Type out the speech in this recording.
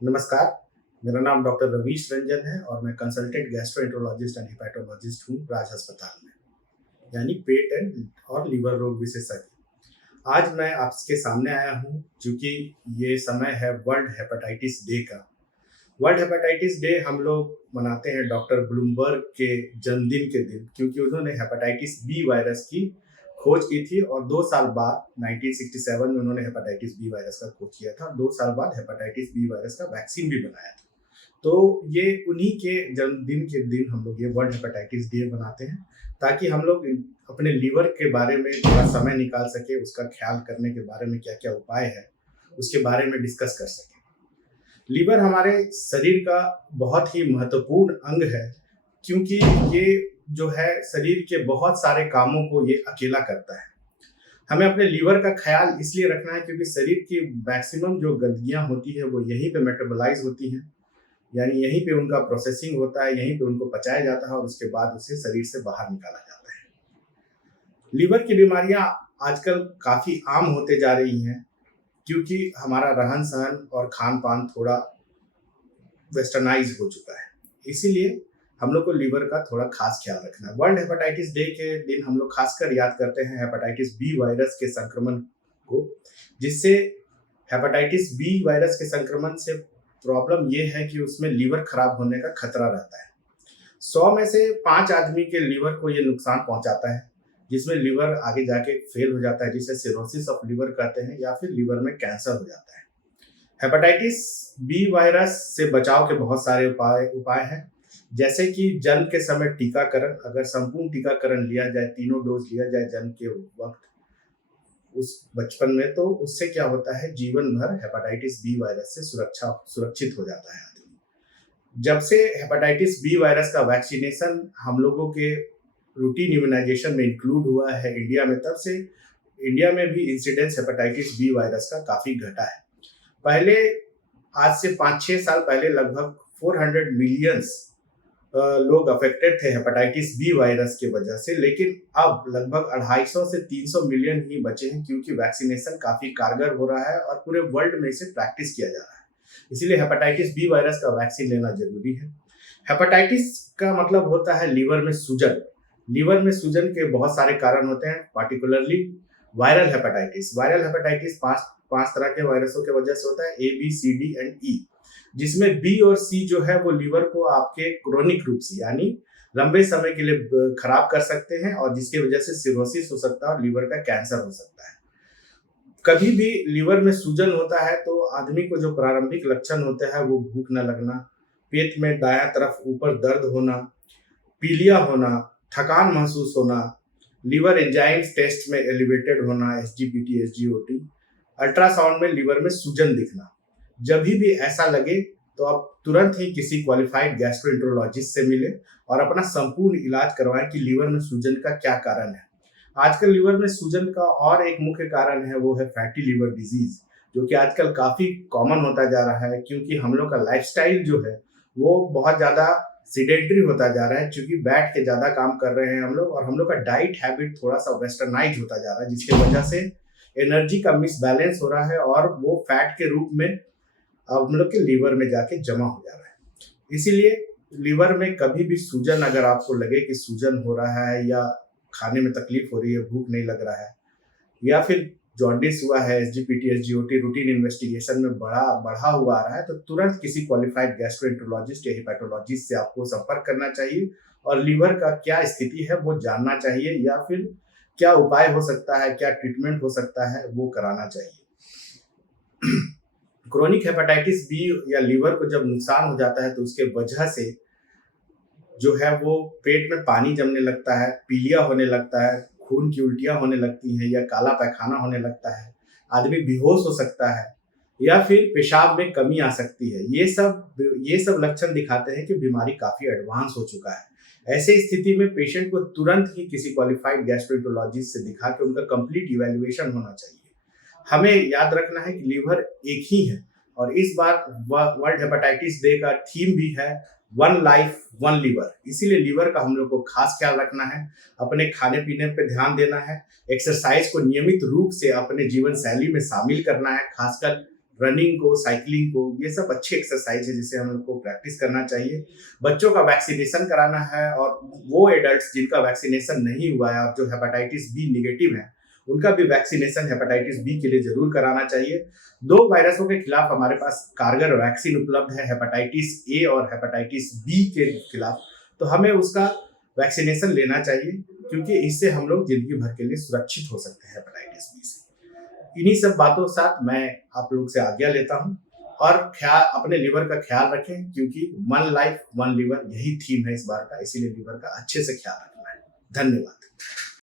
नमस्कार, मेरा नाम डॉक्टर रवीश रंजन है और मैं कंसल्टेंट गैस्ट्रोएंटरोलॉजिस्ट एंड हेपेटोलॉजिस्ट हूँ राज अस्पताल में, यानी पेट एंड और लीवर रोग विशेषज्ञ। आज मैं आपके सामने आया हूँ क्योंकि ये समय है वर्ल्ड हेपेटाइटिस डे का। वर्ल्ड हेपेटाइटिस डे हम लोग मनाते हैं डॉक्टर ब्लूमबर्ग के जन्मदिन के दिन, क्योंकि उन्होंने हेपेटाइटिस बी वायरस की खोज की थी और 2 साल बाद 1967 में उन्होंने हेपेटाइटिस बी वायरस का खोज किया था और 2 साल बाद हेपेटाइटिस बी वायरस का वैक्सीन भी बनाया था। तो ये उन्हीं के जन्मदिन के दिन हम लोग ये वर्ल्ड हेपेटाइटिस डे मनाते हैं, ताकि हम लोग अपने लीवर के बारे में थोड़ा समय निकाल सके, उसका ख्याल करने के बारे में क्या क्या उपाय है उसके बारे में डिस्कस कर सकें। लीवर हमारे शरीर का बहुत ही महत्वपूर्ण अंग है, क्योंकि ये जो है शरीर के बहुत सारे कामों को ये अकेला करता है। हमें अपने लीवर का ख्याल इसलिए रखना है क्योंकि शरीर की मैक्सिमम जो गंदगियां होती है वो यहीं पे मेटाबोलाइज होती हैं, यानी यहीं पे उनका प्रोसेसिंग होता है, यहीं पे उनको पचाया जाता है और उसके बाद उसे शरीर से बाहर निकाला जाता है। लीवर की बीमारियां आजकल काफ़ी आम होते जा रही हैं, क्योंकि हमारा रहन सहन और खान पान थोड़ा वेस्टर्नाइज हो चुका है। इसीलिए हम लोग को लीवर का थोड़ा खास ख्याल रखना है। वर्ल्ड हेपेटाइटिस डे के दिन हम लोग खासकर याद करते हैं हेपेटाइटिस बी वायरस के संक्रमण को, जिससे हेपेटाइटिस बी वायरस के संक्रमण से प्रॉब्लम ये है कि उसमें लीवर खराब होने का खतरा रहता है। 100 में से 5 आदमी के लीवर को ये नुकसान पहुंचाता है, जिसमें लीवर आगे जाके फेल हो जाता है, जिसे सिरोसिस ऑफ लीवर कहते हैं, या फिर लीवर में कैंसर हो जाता है। हेपेटाइटिस बी वायरस से बचाव के बहुत सारे उपाय उपाय हैं, जैसे कि जन्म के समय टीकाकरण। अगर संपूर्ण टीकाकरण लिया जाए, तीनों डोज लिया जाए जन्म के वक्त उस बचपन में, तो उससे क्या होता है, जीवन भर हेपेटाइटिस बी वायरस से सुरक्षित हो जाता है आदमी। जब से हेपेटाइटिस बी वायरस का वैक्सीनेशन हम लोगों के रूटीन इम्यूनाइजेशन में इंक्लूड हुआ है इंडिया में, तब से इंडिया में भी इंसिडेंस हेपेटाइटिस बी वायरस का काफ़ी घटा है। पहले, आज से 5-6 साल पहले लगभग 400 मिलियंस लोग अफेक्टेड थे हेपेटाइटिस बी वायरस की वजह से, लेकिन अब लगभग 250 से 300 मिलियन ही बचे हैं, क्योंकि वैक्सीनेशन काफ़ी कारगर हो रहा है और पूरे वर्ल्ड में इसे प्रैक्टिस किया जा रहा है। इसीलिए हेपेटाइटिस बी वायरस का वैक्सीन लेना जरूरी है। हेपेटाइटिस का मतलब होता है लीवर में सूजन। लीवर में सूजन के बहुत सारे कारण होते हैं, particularly viral hepatitis. Viral hepatitis पांच पांच तरह के वायरसों की वजह से होता है, A B C D and E, जिसमें बी और सी जो है वो लीवर को आपके क्रोनिक रूप से, यानी लंबे समय के लिए खराब कर सकते हैं, और जिसकी वजह से सिरोसिस हो सकता है और लीवर का कैंसर हो सकता है। कभी भी लीवर में सूजन होता है तो आदमी को जो प्रारंभिक लक्षण होते हैं वो भूख न लगना, पेट में दायां तरफ ऊपर दर्द होना, पीलिया होना, थकान महसूस होना, लीवर एंजाइम्स टेस्ट में एलिवेटेड होना, एसजीपीटी एसजीओटी, अल्ट्रासाउंड में लीवर में सूजन दिखना। जब भी ऐसा लगे तो आप तुरंत ही किसी क्वालिफाइड गैस्ट्रोएंटरोलॉजिस्ट से मिलें और अपना संपूर्ण इलाज करवाएं कि लीवर में सूजन का क्या कारण है। आजकल लीवर में सूजन का और एक मुख्य कारण है, वो है फैटी लीवर डिजीज, जो कि आजकल काफ़ी कॉमन होता जा रहा है, क्योंकि हम लोग का लाइफस्टाइल जो है वो बहुत ज़्यादा सीडेंटरी होता जा रहा है, क्योंकि बैठ के ज़्यादा काम कर रहे हैं हम लोग, और हम लोग का डाइट हैबिट थोड़ा सा वेस्टर्नाइज होता जा रहा है, जिसकी वजह से एनर्जी का मिसबैलेंस हो रहा है और वो फैट के रूप में हम लोग के लीवर में जाके जमा हो जा रहा है। इसीलिए लीवर में कभी भी सूजन, अगर आपको लगे कि सूजन हो रहा है या खाने में तकलीफ हो रही है, भूख नहीं लग रहा है, या फिर जॉन्डिस हुआ है, एसजीपीटी एसजीओटी रूटीन इन्वेस्टिगेशन में बढ़ा हुआ आ रहा है, तो तुरंत किसी क्वालिफाइड गैस्ट्रोएंटरोलॉजिस्ट या हेपेटोलॉजिस्ट से आपको संपर्क करना चाहिए और लीवर का क्या स्थिति है वो जानना चाहिए, या फिर क्या उपाय हो सकता है, क्या ट्रीटमेंट हो सकता है, वो कराना चाहिए। क्रोनिक हेपेटाइटिस बी या लीवर को जब नुकसान हो जाता है तो उसके वजह से जो है वो पेट में पानी जमने लगता है, पीलिया होने लगता है, खून की उल्टियां होने लगती हैं या काला पैखाना होने लगता है, आदमी बेहोश हो सकता है, या फिर पेशाब में कमी आ सकती है। ये सब लक्षण दिखाते हैं कि बीमारी काफ़ी एडवांस हो चुका है। ऐसे स्थिति में पेशेंट को तुरंत ही किसी क्वालिफाइड गैस्ट्रोएंटरोलॉजिस्ट से दिखा के उनका कंप्लीट इवैल्यूएशन होना चाहिए। हमें याद रखना है कि लीवर एक ही है, और इस बार वर्ल्ड हेपेटाइटिस डे का थीम भी है वन लाइफ वन लीवर। इसीलिए लीवर का हम लोग को खास ख्याल रखना है, अपने खाने पीने पे ध्यान देना है, एक्सरसाइज को नियमित रूप से अपने जीवन शैली में शामिल करना है, खासकर रनिंग को, साइकिलिंग को, ये सब अच्छी एक्सरसाइज है जिसे हम लोग को प्रैक्टिस करना चाहिए। बच्चों का वैक्सीनेशन कराना है और वो एडल्ट्स जिनका वैक्सीनेशन नहीं हुआ है और जो हेपेटाइटिस बी नेगेटिव है, उनका भी वैक्सीनेशन हेपेटाइटिस बी के लिए जरूर कराना चाहिए। 2 वायरसों के खिलाफ हमारे पास कारगर वैक्सीन उपलब्ध है, हेपेटाइटिस ए और हेपेटाइटिस बी के खिलाफ, तो हमें उसका वैक्सीनेशन लेना चाहिए क्योंकि इससे हम लोग जिंदगी भर के लिए सुरक्षित हो सकते हैं हेपेटाइटिस बी से। इन्हीं सब बातों के साथ मैं आप लोग से आज्ञा लेता हूँ और ख्याल अपने लिवर का ख्याल रखें क्योंकि वन लाइफ वन लिवर यही थीम है इस बार का, इसीलिए लिवर का अच्छे से ख्याल रखना है। धन्यवाद।